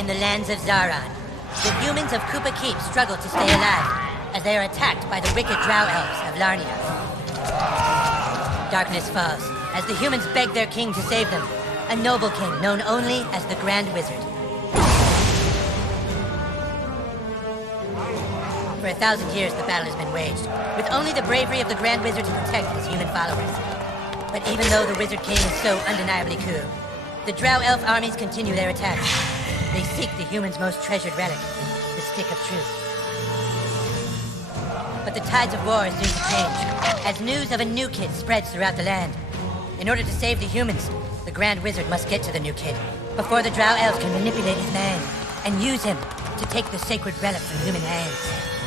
in the lands of Zaron. The humans of Koopa Keep struggle to stay alive as they are attacked by the wicked drow elves of Larnia. Darkness falls as the humans beg their king to save them, a noble king known only as the Grand Wizard. For 1,000 years, the battle has been waged, with only the bravery of the Grand Wizard to protect his human followers. But even though the Wizard King is so undeniably cool, the Drow Elf armies continue their attacks. They seek the humans' most treasured relic, the Stick of Truth. But the tides of war are soon to change, as news of a new kid spreads throughout the land. In order to save the humans, the Grand Wizard must get to the new kid before the Drow Elves can manipulate his mind and use him to take the sacred relic from human hands.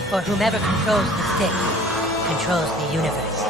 For whomever controls the stick controls the universe.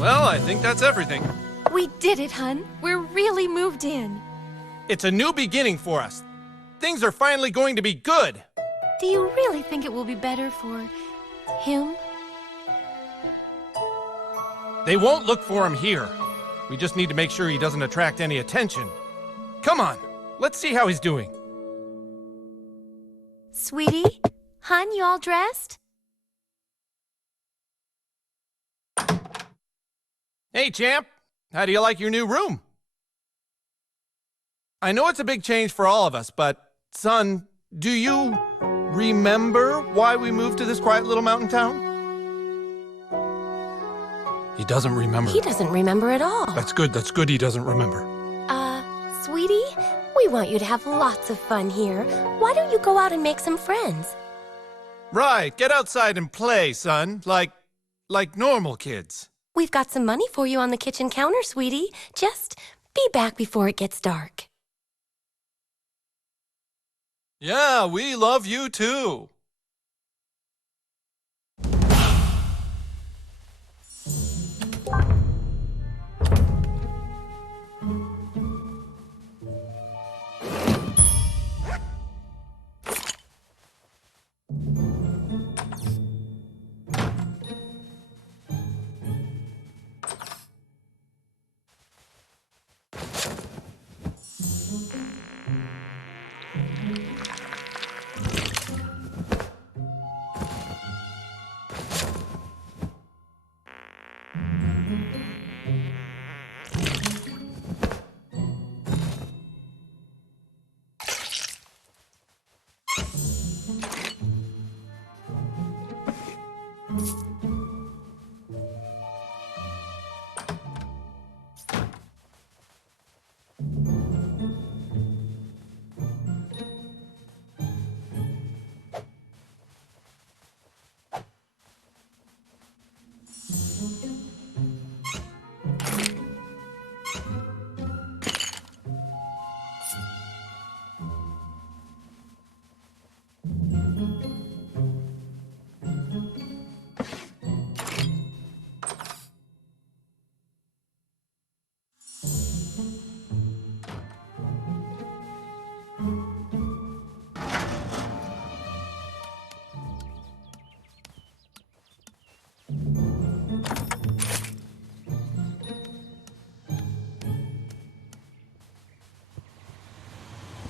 Well, I think that's everything. We did it, hun. We're really moved in. It's a new beginning for us. Things are finally going to be good. Do you really think it will be better for him? They won't look for him here. We just need to make sure he doesn't attract any attention. Come on, let's see how he's doing. Sweetie? Hun, you all dressed? Hey, champ. How do you like your new room? I know it's a big change for all of us, but, son, do you remember why we moved to this quiet little mountain town? He doesn't remember. He doesn't remember at all. That's good he doesn't remember. Sweetie, we want you to have lots of fun here. Why don't you go out and make some friends? Right, get outside and play, son, like normal kids. We've got some money for you on the kitchen counter, sweetie. Just be back before it gets dark. Yeah, we love you too.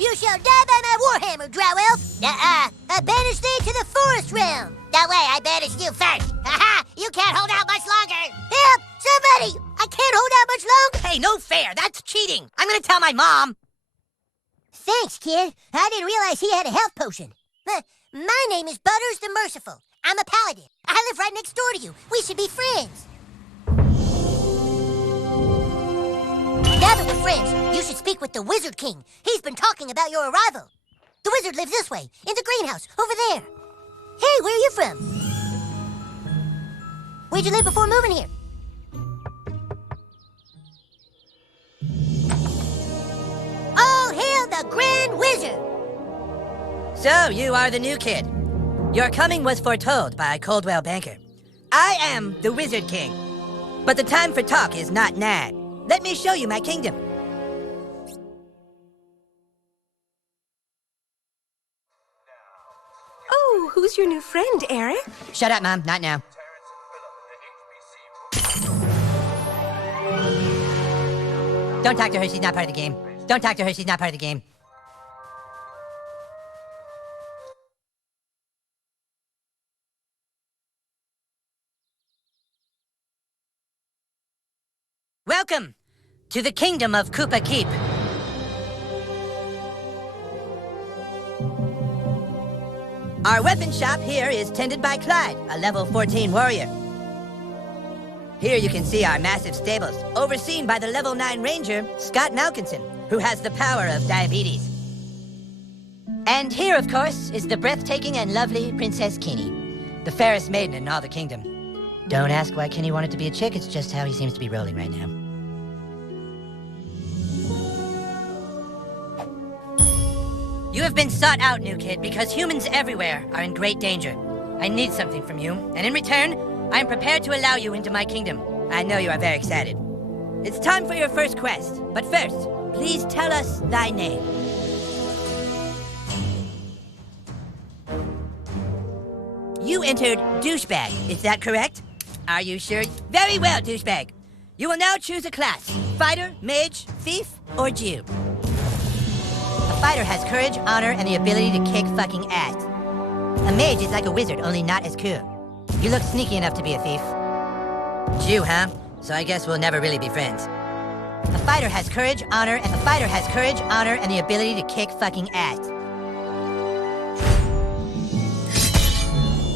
You shall die by my warhammer, Drow Elf! I banish thee to the forest realm! That way, I banish you first! Ha-ha! You can't hold out much longer! Help! Somebody! I can't hold out much longer! Hey, no fair! That's cheating! I'm gonna tell my mom! Thanks, kid. I didn't realize he had a health potion. My name is Butters the Merciful. I'm a paladin. I live right next door to you. We should be friends. Now that we're friends, you should speak with the Wizard King. He's been talking about your arrival. The wizard lives this way, in the greenhouse, over there. Hey, where are you from? Where'd you live before moving here? All hail the Grand Wizard! So, you are the new kid. Your coming was foretold by Coldwell Banker. I am the Wizard King. But the time for talk is not now. Let me show you my kingdom. Oh, who's your new friend, Eric? Shut up, Mom. Not now. Don't talk to her. She's not part of the game. Don't talk to her. She's not part of the game. Welcome to the kingdom of Koopa Keep. Our weapon shop here is tended by Clyde, a level 14 warrior. Here you can see our massive stables, overseen by the level 9 ranger, Scott Malkinson, who has the power of diabetes. And here, of course, is the breathtaking and lovely Princess Kenny, the fairest maiden in all the kingdom. Don't ask why Kenny wanted to be a chick, it's just how he seems to be rolling right now. You have been sought out, new kid, because humans everywhere are in great danger. I need something from you, and in return, I am prepared to allow you into my kingdom. I know you are very excited. It's time for your first quest, but first, please tell us thy name. You entered douchebag, is that correct? Are you sure? Very well, douchebag. You will now choose a class: fighter, mage, thief, or Jew. A fighter has courage, honor, and the ability to kick fucking ass. A mage is like a wizard, only not as cool. You look sneaky enough to be a thief. Jew, huh? So I guess we'll never really be friends. A fighter has courage, honor, and the ability to kick fucking ass.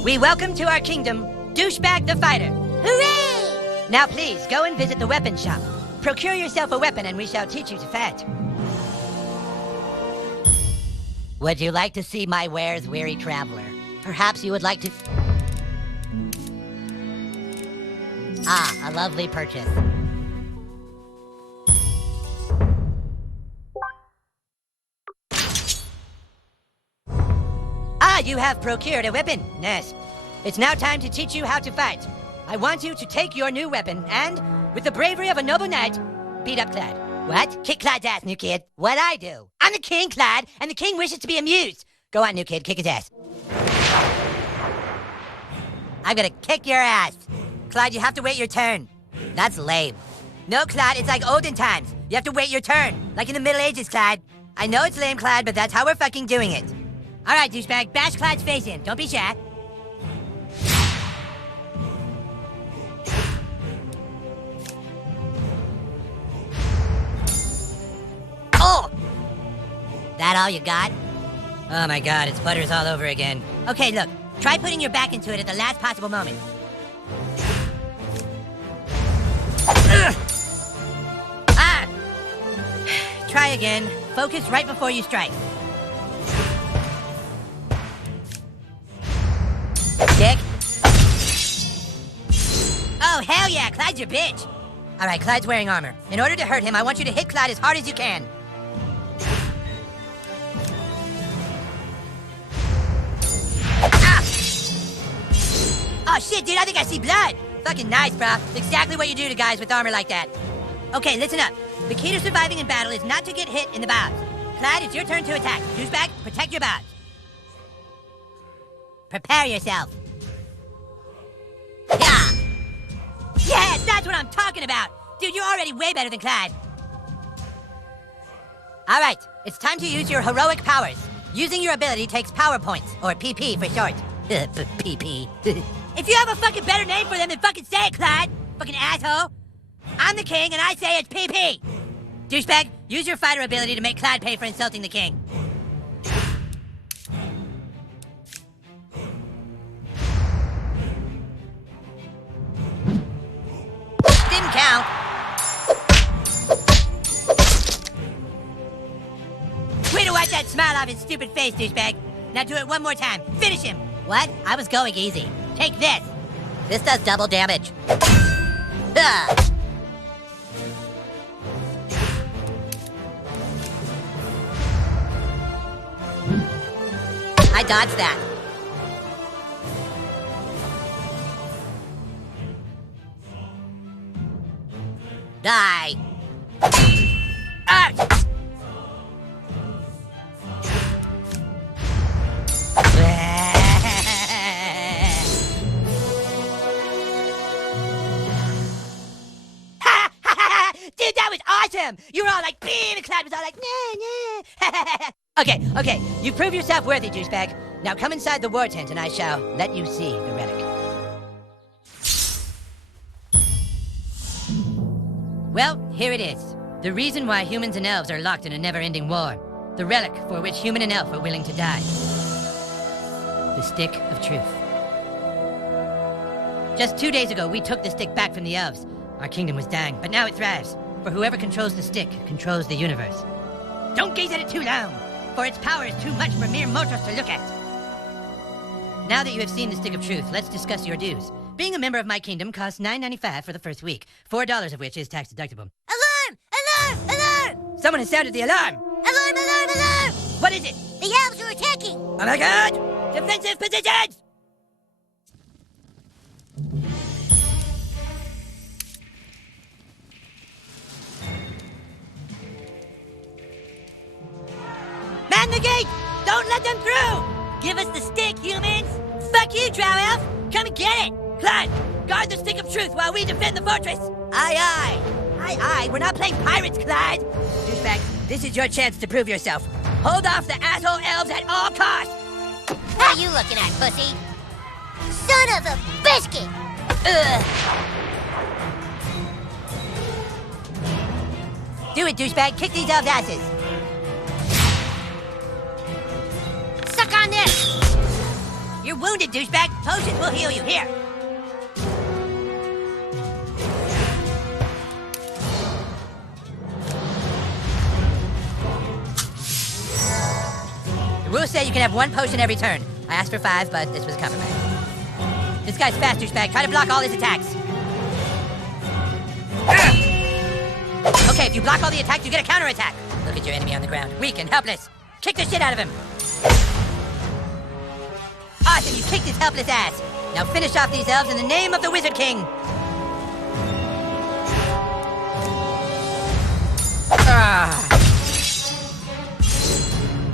We welcome to our kingdom, Douchebag the Fighter. Hooray! Now please, go and visit the weapon shop. Procure yourself a weapon and we shall teach you to fight. Would you like to see my wares, weary traveler? Perhaps you would like to... Ah, a lovely purchase. Ah, you have procured a weapon. Yes. It's now time to teach you how to fight. I want you to take your new weapon and, with the bravery of a noble knight, beat up Clyde. What? Kick Clyde's ass, new kid. What'd I do? I'm the king, Clyde, and the king wishes to be amused. Go on, new kid, kick his ass. I'm gonna kick your ass. Clyde, you have to wait your turn. That's lame. No, Clyde, it's like olden times. You have to wait your turn, like in the Middle Ages, Clyde. I know it's lame, Clyde, but that's how we're fucking doing it. All right, douchebag, bash Clyde's face in. Don't be shy. Oh! That all you got? Oh my god, it's Butters all over again. Okay, look. Try putting your back into it at the last possible moment. Ah! Try again. Focus right before you strike. Dick. Oh, hell yeah, Clyde's your bitch. All right, Clyde's wearing armor. In order to hurt him, I want you to hit Clyde as hard as you can. Ah! Oh, shit, dude, I think I see blood. Fucking nice, bro. It's exactly what you do to guys with armor like that. Okay, listen up. The key to surviving in battle is not to get hit in the bows. Clyde, it's your turn to attack. Douchebag, protect your bows. Prepare yourself. Yeah! Yes, that's what I'm talking about! Dude, you're already way better than Clyde. Alright, it's time to use your heroic powers. Using your ability takes power points, or PP for short. PP. It's If you have a fucking better name for them, then fucking say it, Clyde. Fucking asshole. I'm the king, and I say it's PP. Douchebag, use your fighter ability to make Clyde pay for insulting the king. Didn't count. Way to wipe that smile off his stupid face, douchebag. Now do it one more time. Finish him. What? I was going easy. Take this. This does double damage. I dodged that. Die. Ouch! Dude, that was awesome! You were all like, beam, and Clyde was all like, nah. Okay, you prove yourself worthy, douchebag. Now come inside the war tent and I shall let you see the relic. Well, here it is. The reason why humans and elves are locked in a never-ending war. The relic for which human and elf are willing to die. The Stick of Truth. Just 2 days ago, we took the stick back from the elves. Our kingdom was dying, but now it thrives. For whoever controls the stick controls the universe. Don't gaze at it too long, for its power is too much for mere mortals to look at. Now that you have seen the Stick of Truth, let's discuss your dues. Being a member of my kingdom costs $9.95 for the first week, $4 of which is tax deductible. Alarm! Alarm! Alarm! Someone has sounded the alarm! Alarm! Alarm! Alarm! What is it? The elves are attacking! Oh my god! Defensive positions! Man the gate! Don't let them through! Give us the stick, humans! Fuck you, Drow Elf! Come and get it! Clyde, guard the Stick of Truth while we defend the fortress! Aye, aye! Aye, aye, we're not playing pirates, Clyde! Douchebag, this is your chance to prove yourself. Hold off the asshole elves at all costs! How you looking at, pussy? Son of a biscuit! Ugh! Do it, douchebag! Kick these elves' asses! Suck on this! You're wounded, douchebag! Potions will heal you. Here! The rules say you can have 1 potion every turn. I asked for 5, but this was a compromise. This guy's fast, douchebag. Try to block all his attacks. Okay, if you block all the attacks, you get a counterattack. Look at your enemy on the ground. Weak and helpless. Kick the shit out of him. Awesome, you kicked his helpless ass. Now finish off these elves in the name of the Wizard King.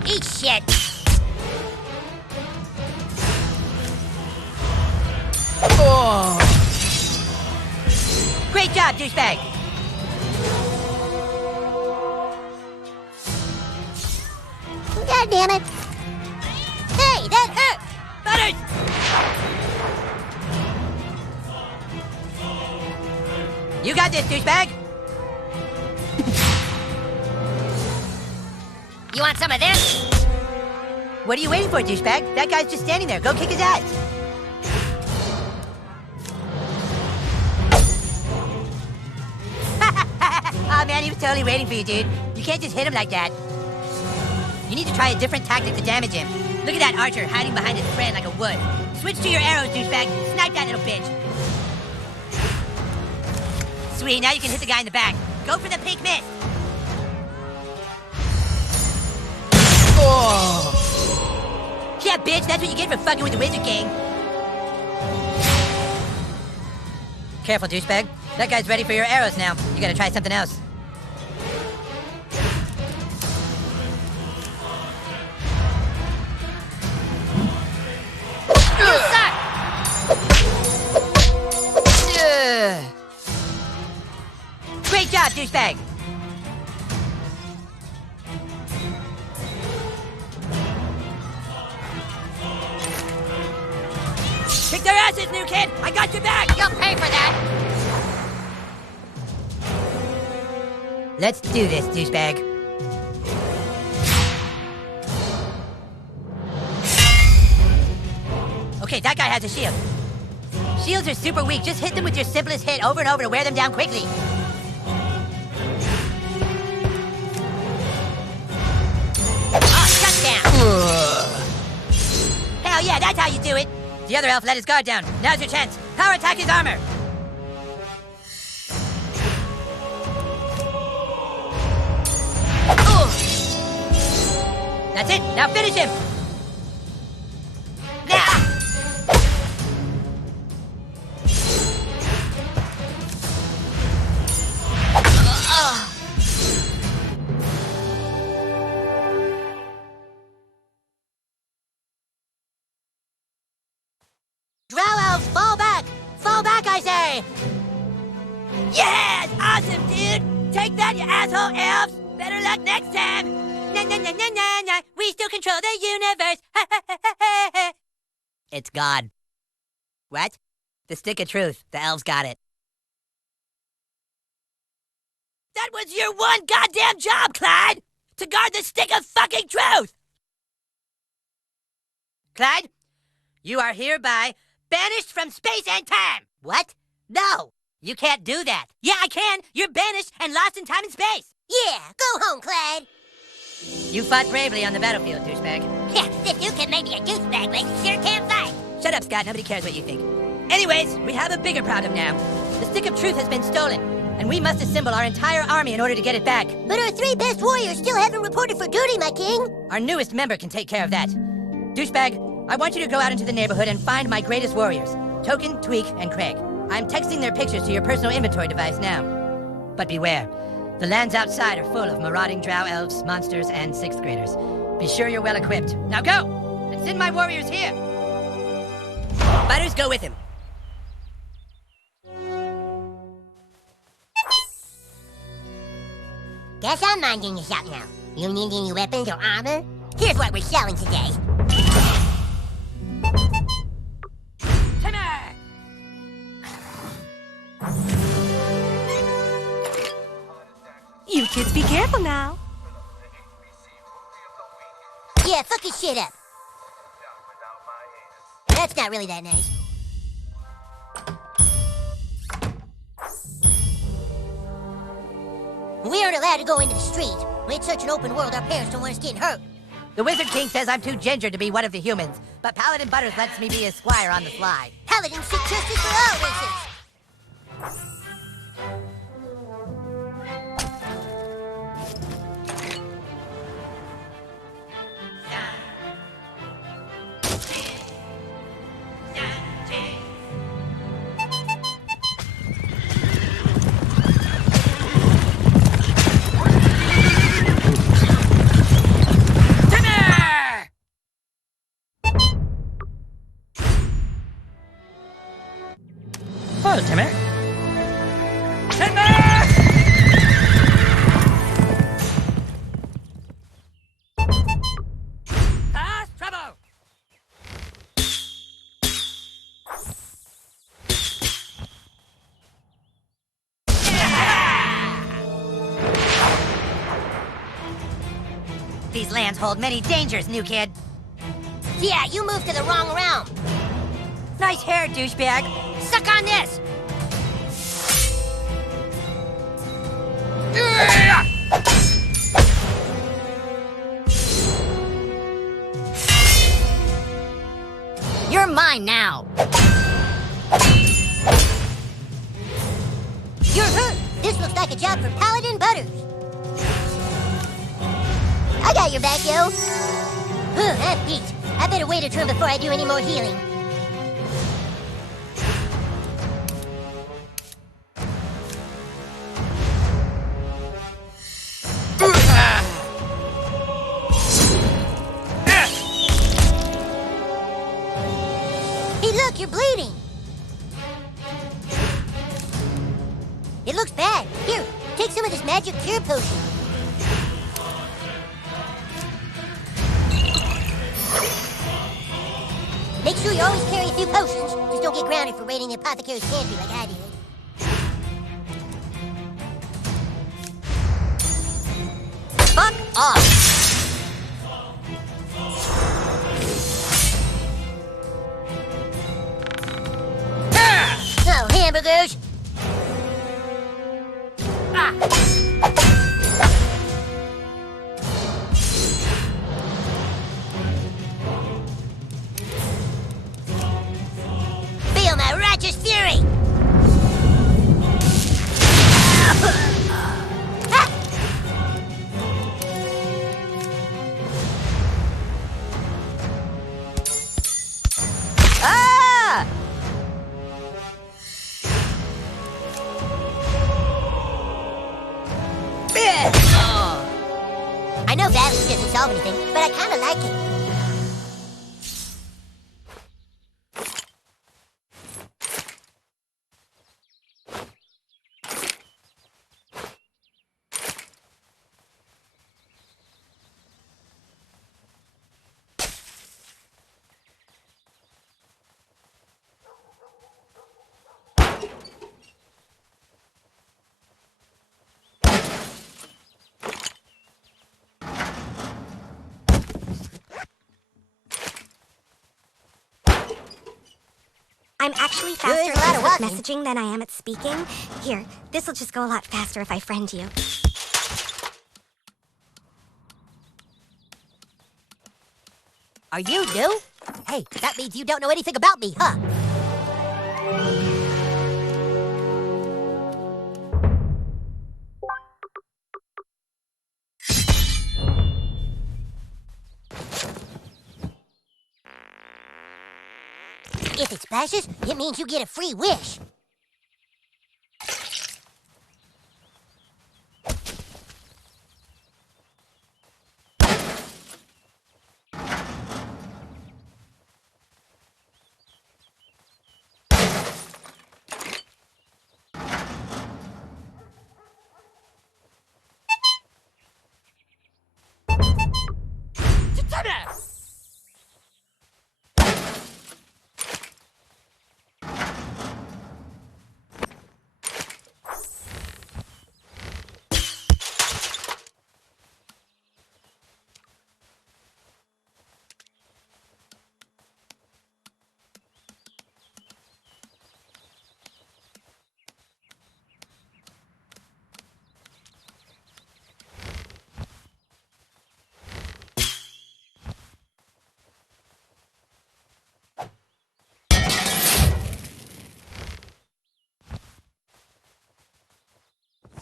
Eat shit! Oh. Great job, douchebag. God damn it! Hey, that hurt! Butters! You got this, douchebag. You want some of this? What are you waiting for, douchebag? That guy's just standing there. Go kick his ass. Oh man, he was totally waiting for you, dude. You can't just hit him like that. You need to try a different tactic to damage him. Look at that archer hiding behind his friend like a wood. Switch to your arrows, douchebag. Snipe that little bitch. Sweet, now you can hit the guy in the back. Go for the pink mist. Oh. Yeah, bitch, that's what you get for fucking with the Wizard King. Careful, douchebag. That guy's ready for your arrows now. You gotta try something else. You suck! Great job, douchebag! Kick their asses, new kid! I got your back! You'll pay for that. Let's do this, douchebag. Okay, that guy has a shield. Shields are super weak. Just hit them with your simplest hit over and over to wear them down quickly. Oh, shut down. Hell yeah, that's how you do it. The other elf let his guard down. Now's your chance. Power attack his armor. That's it. Now finish him. Now. Drow elves, fall back! Fall back, I say! Yes! Awesome, dude! Take that, you asshole elves! Better luck next time! Na na na na na na! We still control the universe! It's God. What? The stick of truth. The elves got it. That was your one goddamn job, Clyde! To guard the stick of fucking truth! Clyde, you are hereby banished from space and time! What? No! You can't do that. Yeah, I can! You're banished and lost in time and space! Yeah, go home, Clyde. You fought bravely on the battlefield, douchebag. Yeah, if you can make me a douchebag, but you sure can't fight. Shut up, Scott. Nobody cares what you think. Anyways, we have a bigger problem now. The Stick of Truth has been stolen, and we must assemble our entire army in order to get it back. But our 3 best warriors still haven't reported for duty, my king. Our newest member can take care of that. Douchebag, I want you to go out into the neighborhood and find my greatest warriors, Token, Tweak, and Craig. I'm texting their pictures to your personal inventory device now. But beware. The lands outside are full of marauding drow elves, monsters, and 6th graders. Be sure you're well equipped. Now go! And send my warriors here! Fighters, go with him. Guess I'm minding the shop now. You need any weapons or armor? Here's what we're selling today. Timmer! You kids be careful now. Yeah, fuck his shit up. That's not really that nice. We aren't allowed to go into the street. It's such an open world, our parents don't want us getting hurt. The Wizard King says I'm too ginger to be one of the humans, but Paladin Butters lets me be his squire on the fly. Paladins seek justice for all races. Hello, Timmer. Cause trouble! These lands hold many dangers, new kid. Yeah, you moved to the wrong realm. Nice hair, douchebag. Suck on this! You're mine now. You're hurt. This looks like a job for Paladin Butters. I got your back, yo. I'm beat. I better wait a turn before I do any more healing. Hey, look, you're bleeding. It looks bad. Here, take some of this magic cure potion. Make sure you always carry a few potions. Just don't get grounded for raiding the apothecary's pantry like I did. Fuck off! Oh, hamburgers! Feel my righteous fury! Ah! I know violence doesn't solve anything, but I kinda like it. I'm actually There is faster a lot of at walking. messaging than I am at speaking. Here, this'll just go a lot faster if I friend you. Are you new? Hey, that means you don't know anything about me, huh? If it splashes, it means you get a free wish.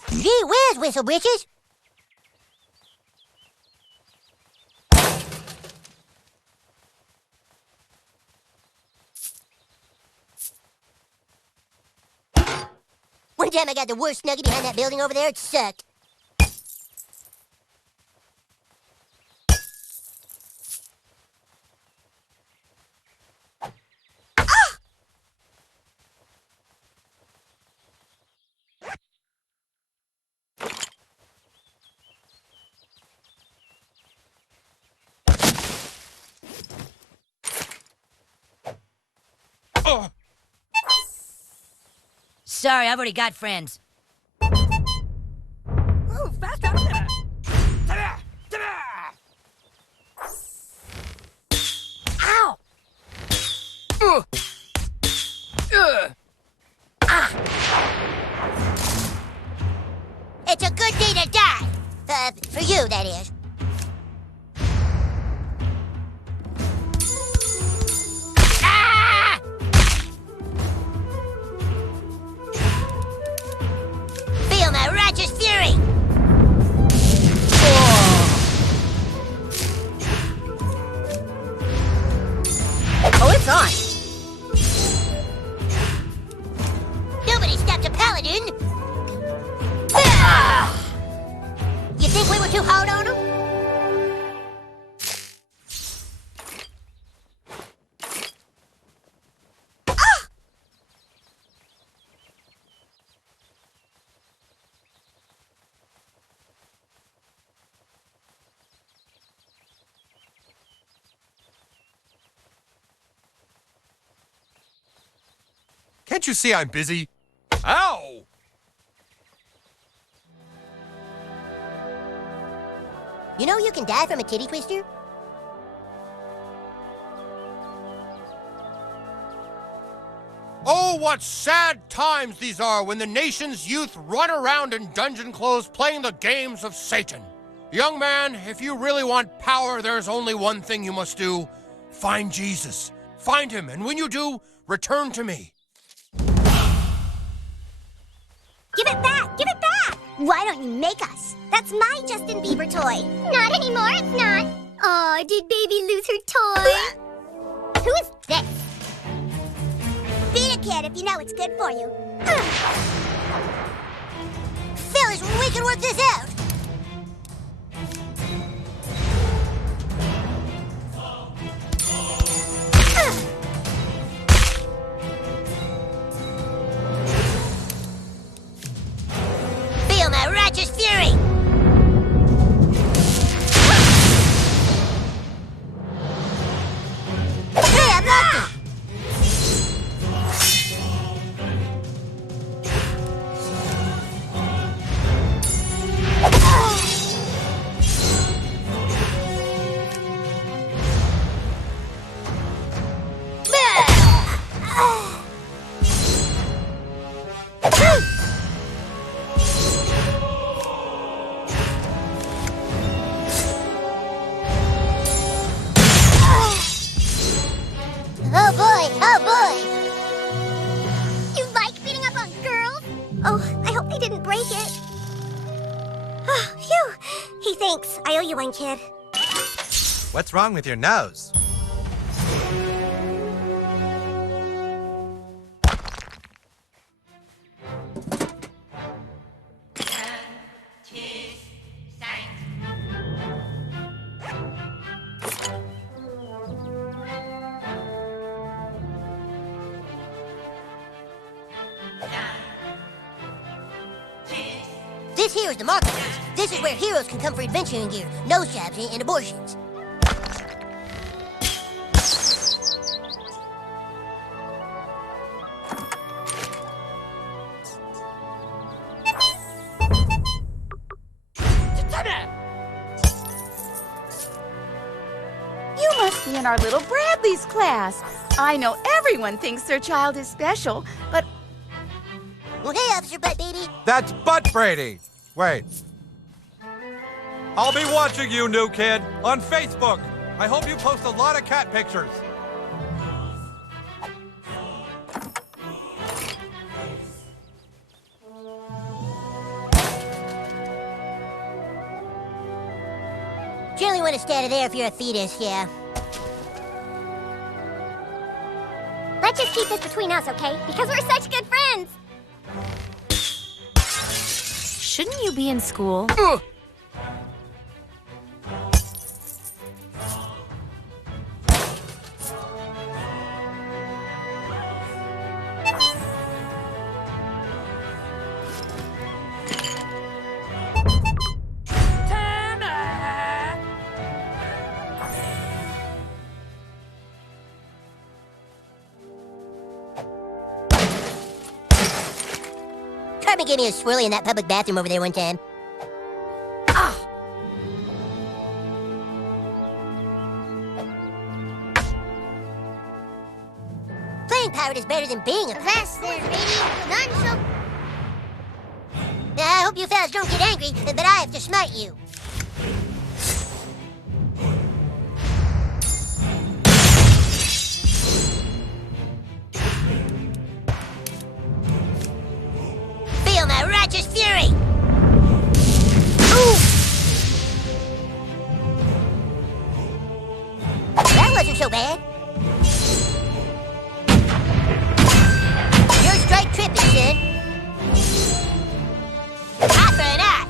Gee whiz, Whistle Britches! One time I got the worst snuggie behind that building over there, it sucked. Oh! Sorry, I've already got friends. Oh, faster! Ow! It's a good day to die. For you, that is. Ah! Feel my righteous fury! Oh, it's on. Nobody stopped a paladin. Ah! You think we were too hard on him? Can't you see I'm busy? Ow! You know you can die from a titty twister? Oh, what sad times these are when the nation's youth run around in dungeon clothes playing the games of Satan. Young man, if you really want power, there's only one thing you must do. Find Jesus. Find him, and when you do, return to me. Give it back! Give it back! Why don't you make us? That's my Justin Bieber toy. Not anymore, it's not. Aw, did baby lose her toy? Who is this? Beat a kid if you know it's good for you. Fellas, we can work this out. Feel my righteous fury! Hey, I blocked him! Oh boy! Oh boy! You like beating up on girls? Oh, I hope they didn't break it. Oh, phew. Hey, thanks. I owe you one, kid. What's wrong with your nose? This here is the marketplace. This is where heroes can come for adventuring gear, nose jabs, and abortions. You must be in our little Bradley's class. I know everyone thinks their child is special, but Well, hey, Officer Butt Baby. That's Butt Brady. Wait. I'll be watching you, new kid, on Facebook. I hope you post a lot of cat pictures. Generally want to stay out of there if you're a fetus, yeah. Let's just keep this between us, okay? Because we're such good friends. Shouldn't you be in school? Cartman gave me a swirly in that public bathroom over there one time. Playing pirate is better than being a pirate. That's there, baby. None so... Now, I hope you fellas don't get angry, but I have to smite you. Feel my righteous fury! Ooh! That wasn't so bad. Your strike tripping, son. Eye for an eye.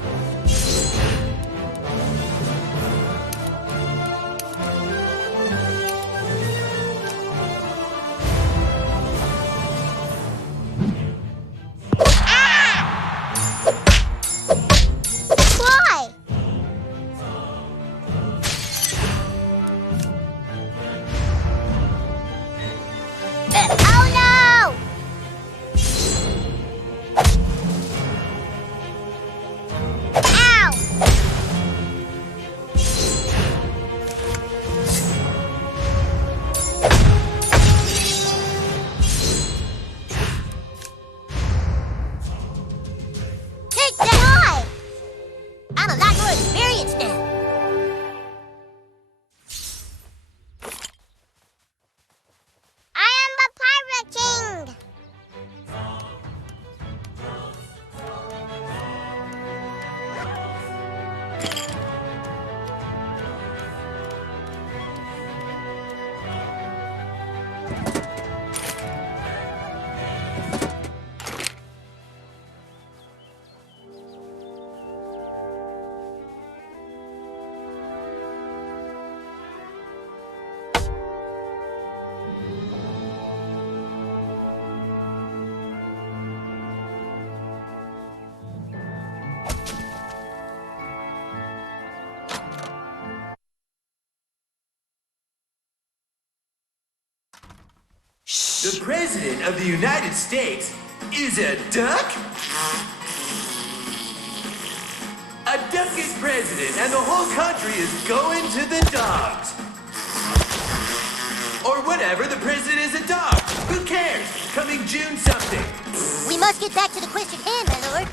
President of the United States is a duck? A duck is president and the whole country is going to the dogs. Or whatever, the president is a dog. Who cares? Coming June something. We must get back to the question at hand, my lord.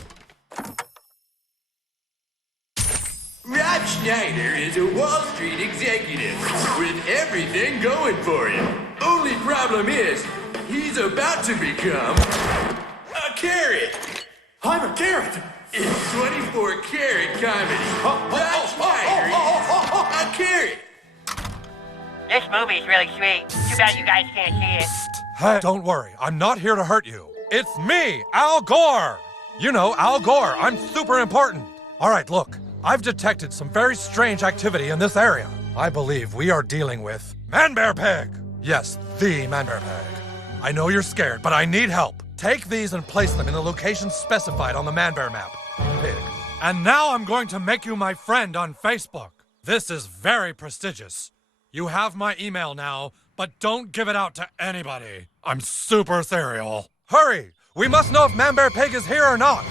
Rob Schneider is a Wall Street executive with everything going for him. Only problem is, he's about to become a carrot. I'm a carrot. It's 24 karat comedy. Rob Schneider is a carrot. This movie is really sweet. Too bad you guys can't see it. Hey, don't worry. I'm not here to hurt you. It's me, Al Gore. You know, Al Gore. I'm super important. All right, look. I've detected some very strange activity in this area. I believe we are dealing with Man-Bear Pig. Yes, the Man-Bear Pig. I know you're scared, but I need help. Take these and place them in the location specified on the Man-Bear map. Pig. And now I'm going to make you my friend on Facebook. This is very prestigious. You have my email now, but don't give it out to anybody. I'm super serial. Hurry! We must know if Man-Bear Pig is here or not.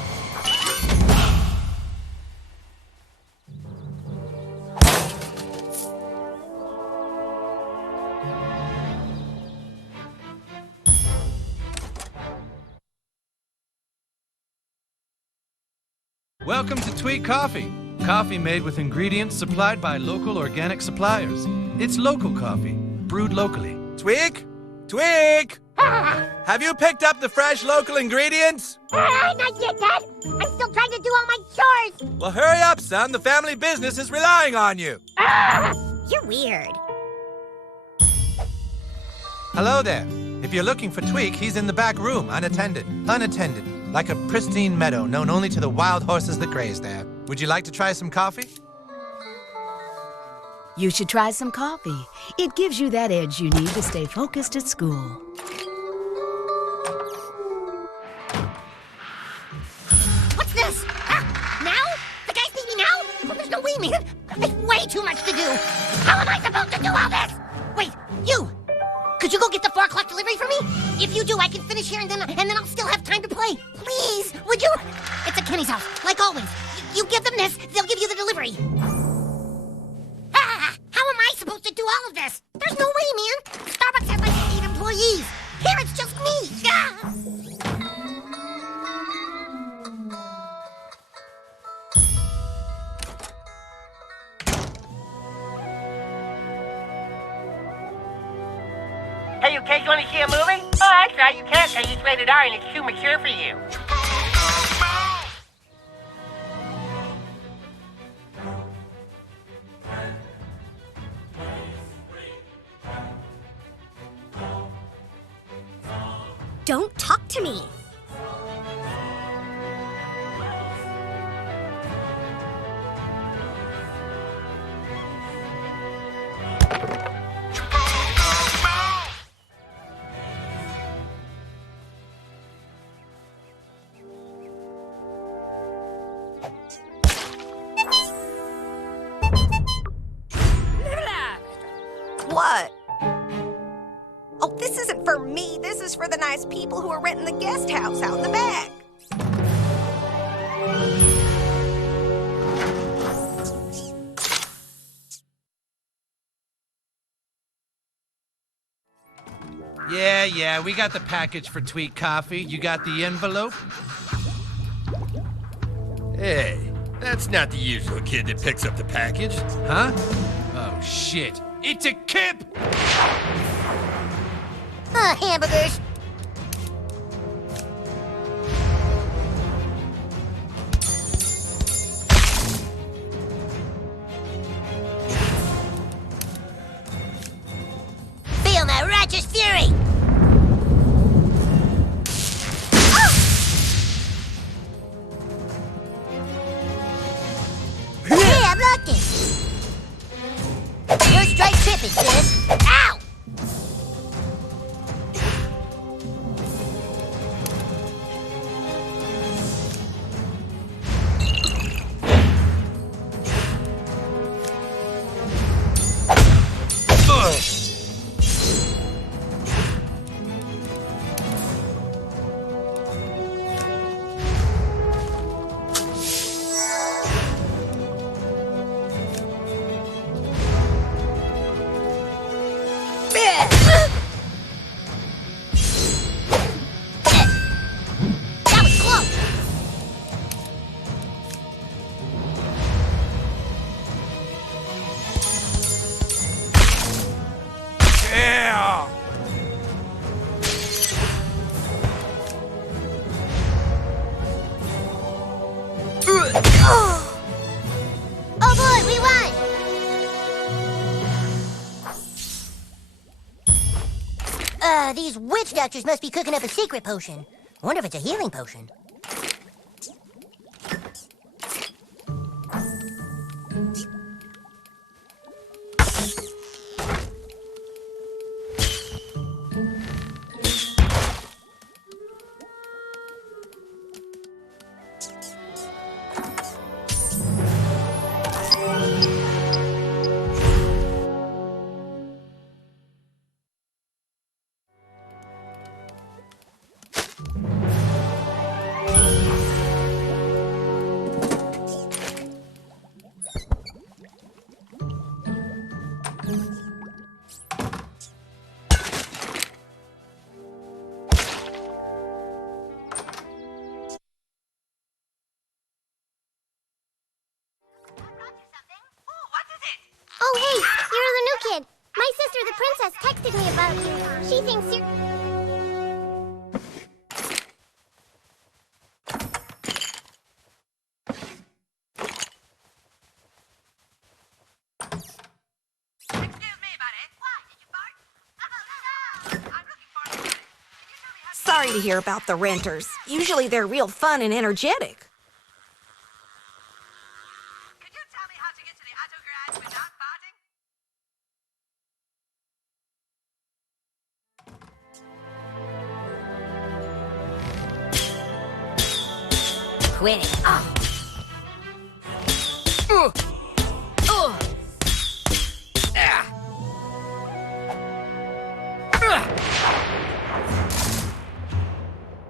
Welcome to Tweak Coffee. Coffee made with ingredients supplied by local organic suppliers. It's local coffee, brewed locally. Tweak? Tweak! Have you picked up the fresh local ingredients? Not yet, Dad. I'm still trying to do all my chores. Well, hurry up, son. The family business is relying on you. You're weird. Hello there. If you're looking for Tweak, he's in the back room, unattended. Unattended. Like a pristine meadow known only to the wild horses that graze there. Would you like to try some coffee? You should try some coffee. It gives you that edge you need to stay focused at school. What's this? Now? The guys need me now? Well, there's no way, man. There's way too much to do. How am I supposed to do all this? Wait, you! Could you go get the 4 o'clock delivery for me? If you do, I can finish here and then I'll still have time to play. Please, would you? It's at Kenny's house, like always. You give them this, they'll give you the delivery. How am I supposed to do all of this? There's no way, man. Starbucks has like 8 employees. Here it's just me. Hey, you kids want to see a movie? Oh, that's right, you can't because it's rated R and it's too mature for you. Don't talk to me. What? Oh, this isn't for me. This is for the nice people who are renting the guest house out in the back. Yeah, we got the package for Tweak Coffee. You got the envelope? Hey, that's not the usual kid that picks up the package. Huh? Oh, shit. It's a Kip! Hamburgers. Feel my righteous fury. Hey, I blocked it. You're straight tripping, sis. Ow! witch doctors must be cooking up a secret potion. I wonder if it's a healing potion. Oh, hey, you're the new kid. My sister, the princess, texted me about you. She thinks you're... Sorry to hear about the renters. Usually they're real fun and energetic. Quit it.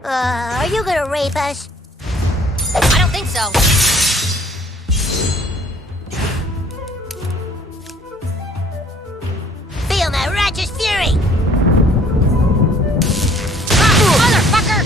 Are you gonna rape us? I don't think so. Feel my righteous fury! Motherfucker!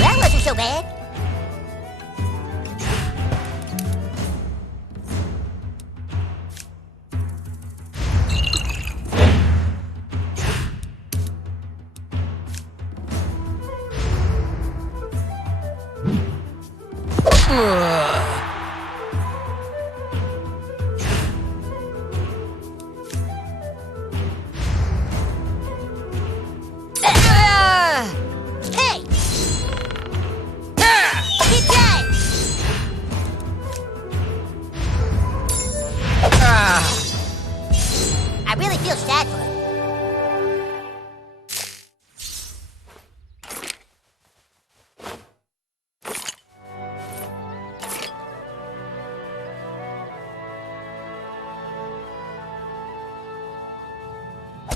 That wasn't so bad. Hey! Get down! I really feel sad for him.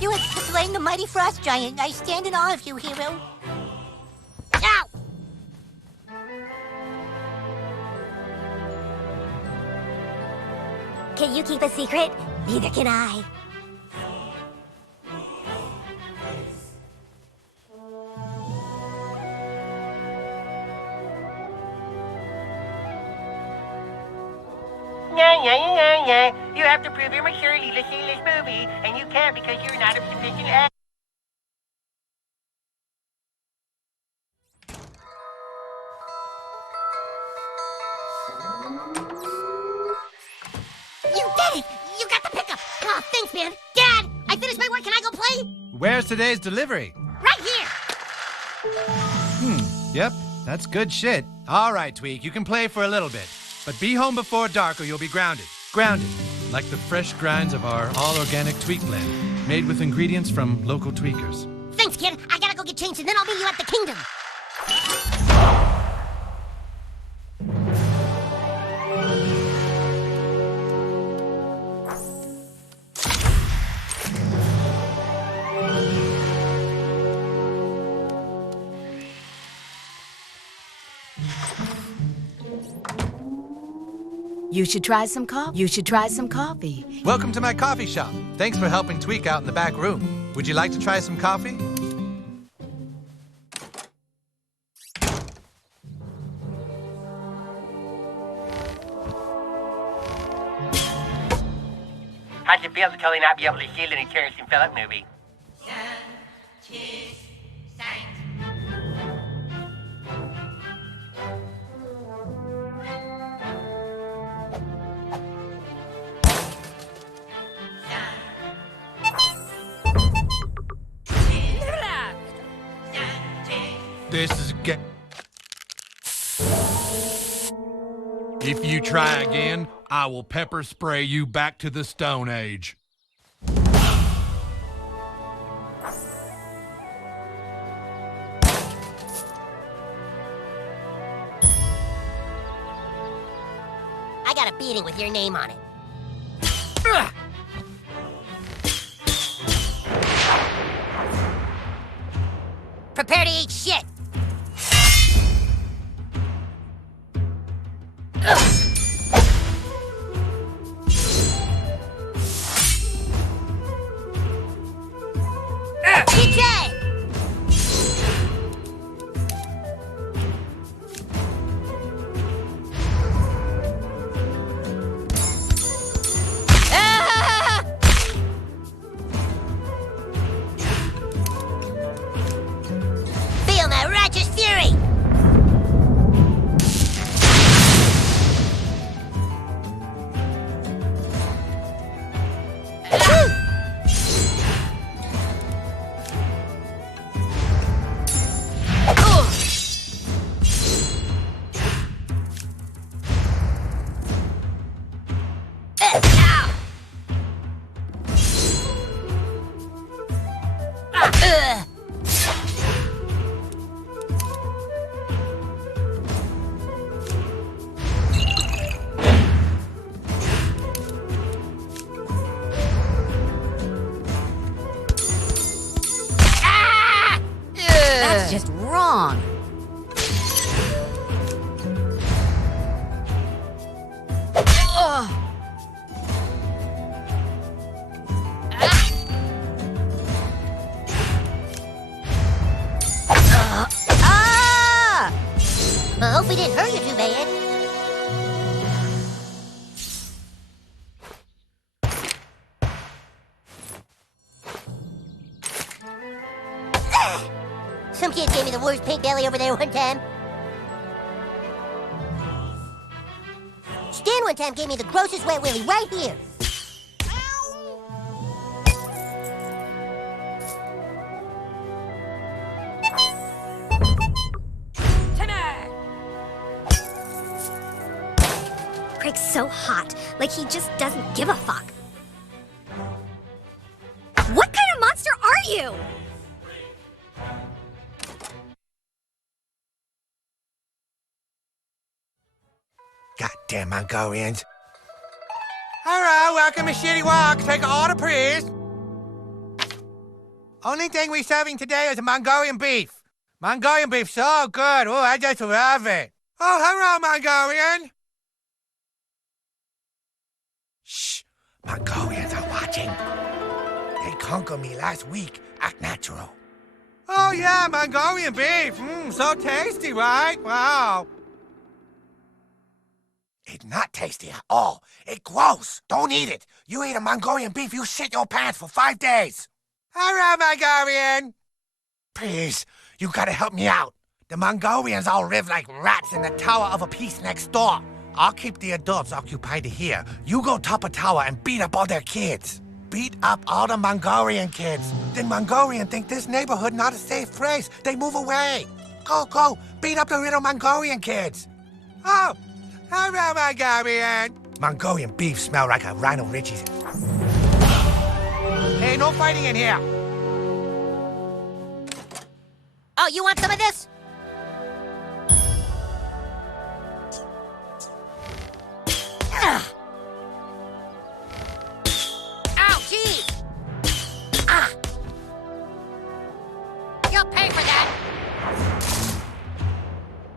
You have slain the mighty frost giant. I stand in awe of you, hero. Ow! Can you keep a secret? Neither can I. Yeah. You have to prove your maturity to see this movie, and you can't because you're not of sufficient age. You did it! You got the pickup! Oh, thanks, man. Dad, I finished my work. Can I go play? Where's today's delivery? Right here! Yep, that's good shit. All right, Tweak, you can play for a little bit. But be home before dark or you'll be grounded. Grounded, like the fresh grinds of our all-organic Tweak blend, made with ingredients from local tweakers. Thanks, kid. I gotta go get changed, and then I'll meet you at the kingdom. You should try some coffee. You should try some coffee. Welcome to my coffee shop. Thanks for helping Tweak out in the back room. Would you like to try some coffee? How's it feel to totally not be able to see in a Terrence and Phillip movie? This is If you try again, I will pepper spray you back to the Stone Age. I got a beating with your name on it. Prepare to eat shit! Feel my righteous fury! That's just wrong. I hope we didn't hurt you too bad. Some kid gave me the worst pink belly over there one time. Stan one time gave me the grossest wet willy right here. Craig's so hot, like he just doesn't give a fuck. What kind of monster are you? Goddamn Mongolians. Alright, welcome to Shitty Walk. Take an order, please. Only thing we're serving today is Mongolian beef. Mongolian beef, so good. Oh, I just love it. Oh, hello, Mongolian. Shh, Mongolians are watching. They conquered me last week. Act natural. Oh, yeah, Mongolian beef. So tasty, right? Wow. It's not tasty at all. It's gross. Don't eat it. You eat a Mongolian beef, you shit your pants for 5 days. All right, Mongolian. Please, you gotta help me out. The Mongolians all live like rats in the Tower of a Peace next door. I'll keep the adults occupied here. You go top a tower and beat up all their kids. Beat up all the Mongolian kids. Then Mongolian think this neighborhood not a safe place. They move away. Go, beat up the little Mongolian kids. Oh, hello, Mongolian. Mongolian beef smell like a Rhino Richie's. Hey, no fighting in here. Oh, you want some of this? Ow, jeez! Ah! You'll pay for that!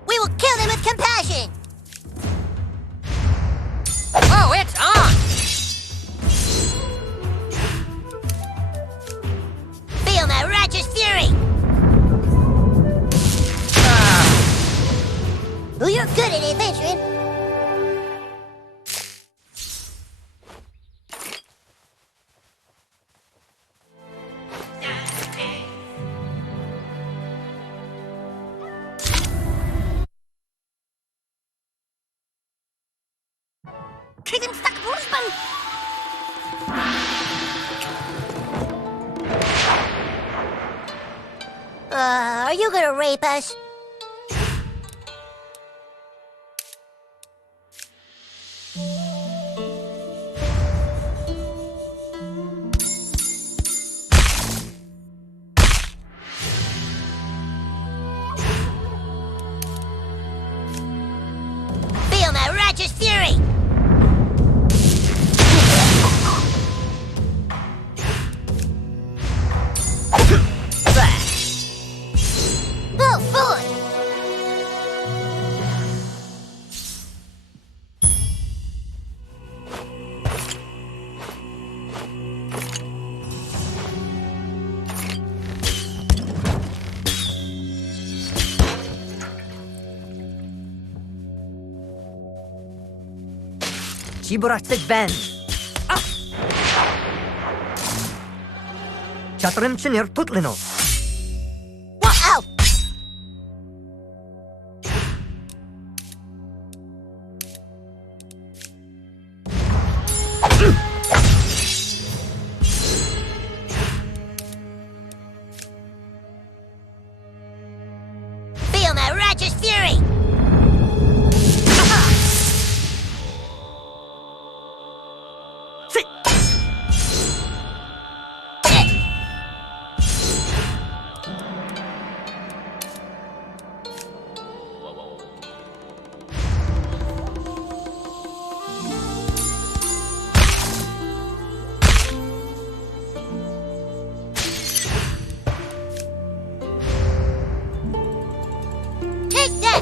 We will kill them with compassion! Oh, it's on! Feel my righteous fury! Well, you're good at adventuring. kid him stuck policeman! Are you gonna rape us? Feel my righteous fury! Oh, boy! Ciborastek ben. Çatırın çınır tutlino. Wow! Feel my righteous fury! Take that!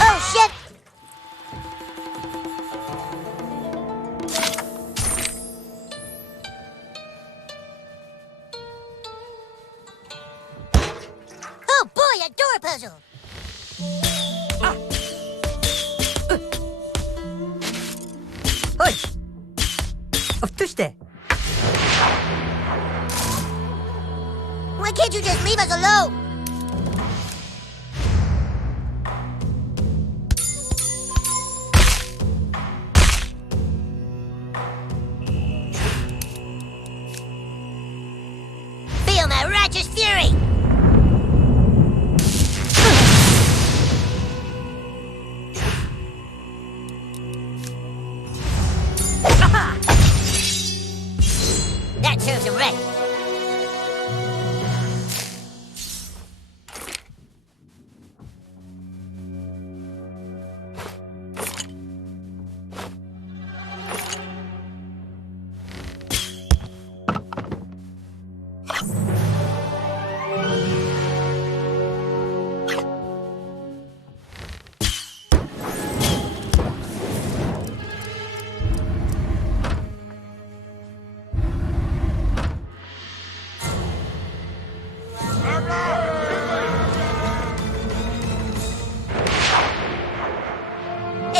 Oh, shit! Oh boy, a door puzzle! Oj! Otóżte! Why can't you just leave us alone? Feel my righteous fury! That serves him right.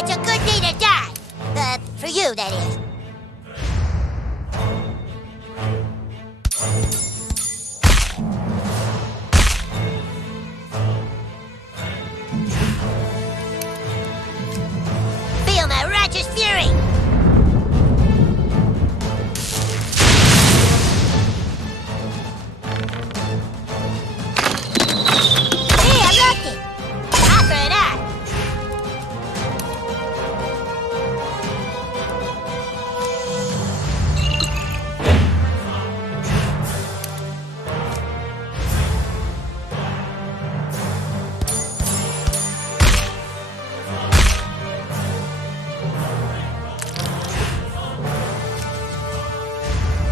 It's a good day to die. For you, that is. Feel my righteous fury! Hey, I'm lucky! Eye for an eye!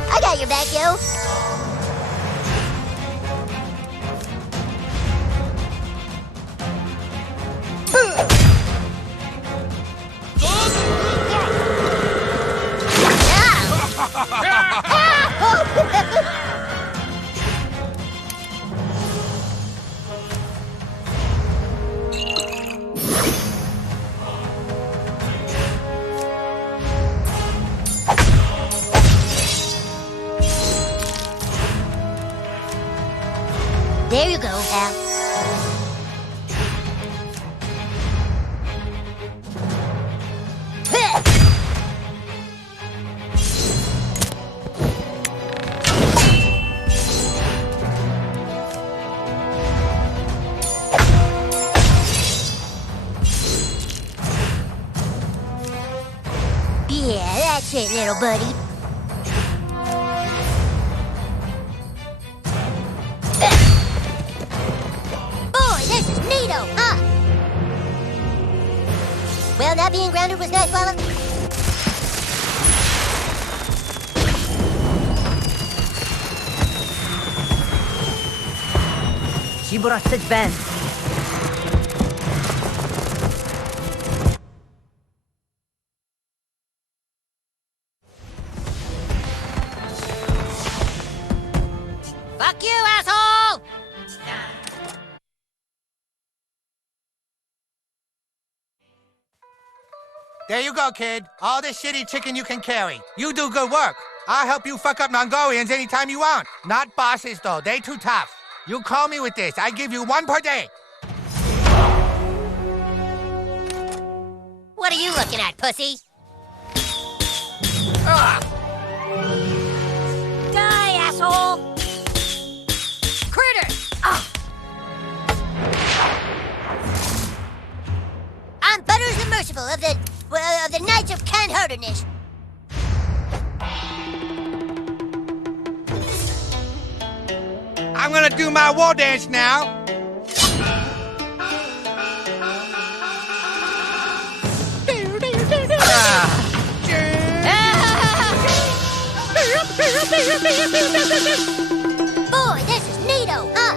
I got your back, yo. There you go, Al. Yeah, that's it, little buddy. Boy, this is neato, huh? Well, not being grounded was nice while Shibura said van. Fuck you, asshole! There you go, kid. All the shitty chicken you can carry. You do good work. I'll help you fuck up Mongolians anytime you want. Not bosses, though. They too tough. You call me with this. I give you 1 per day. What are you looking at, pussy? Ugh. Die, asshole! Critter! Ugh. I'm Butters the Merciful of the Knights of Can't-Hurterness. I'm gonna do my war dance now. Boy, this is neato, huh?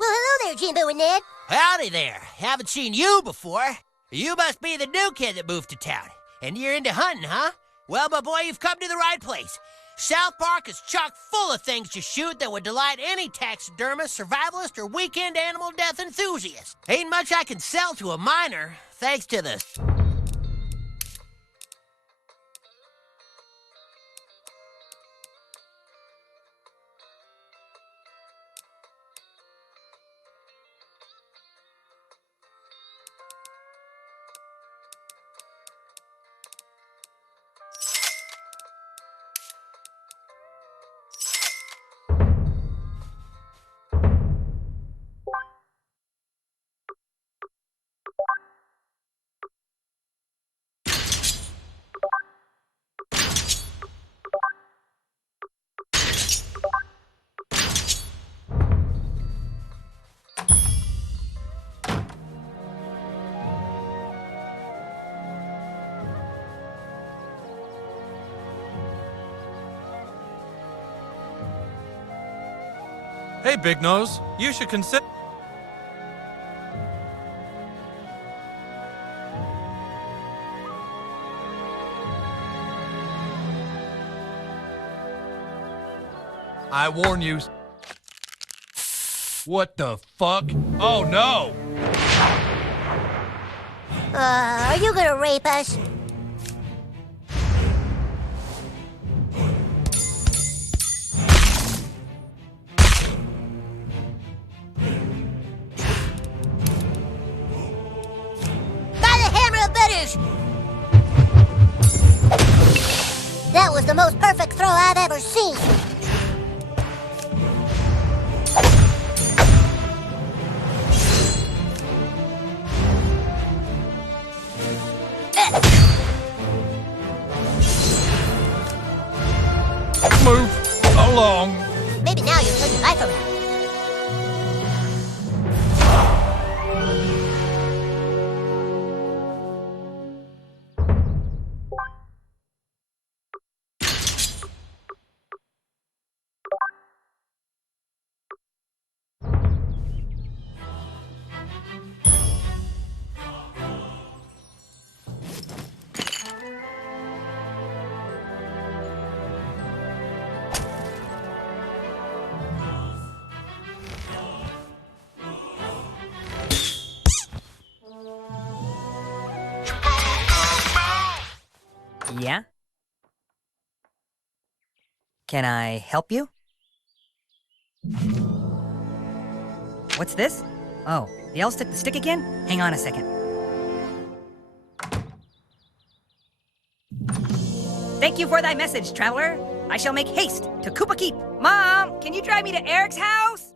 Well, hello there, Jimbo and Ned. Howdy there. Haven't seen you before. You must be the new kid that moved to town. And you're into hunting, huh? Well, my boy, you've come to the right place. South Park is chock full of things to shoot that would delight any taxidermist, survivalist, or weekend animal death enthusiast. Ain't much I can sell to a minor, thanks to the... Hey, Big Nose, you should consider... I warn you... What the fuck? Oh, no! Are you gonna rape us? That was the most perfect throw I've ever seen. Move along. Maybe now you'll turn your life around. Yeah? Can I help you? What's this? Oh, the elves took the stick again? Hang on a second. Thank you for thy message, traveler. I shall make haste to Koopa Keep. Mom, can you drive me to Eric's house?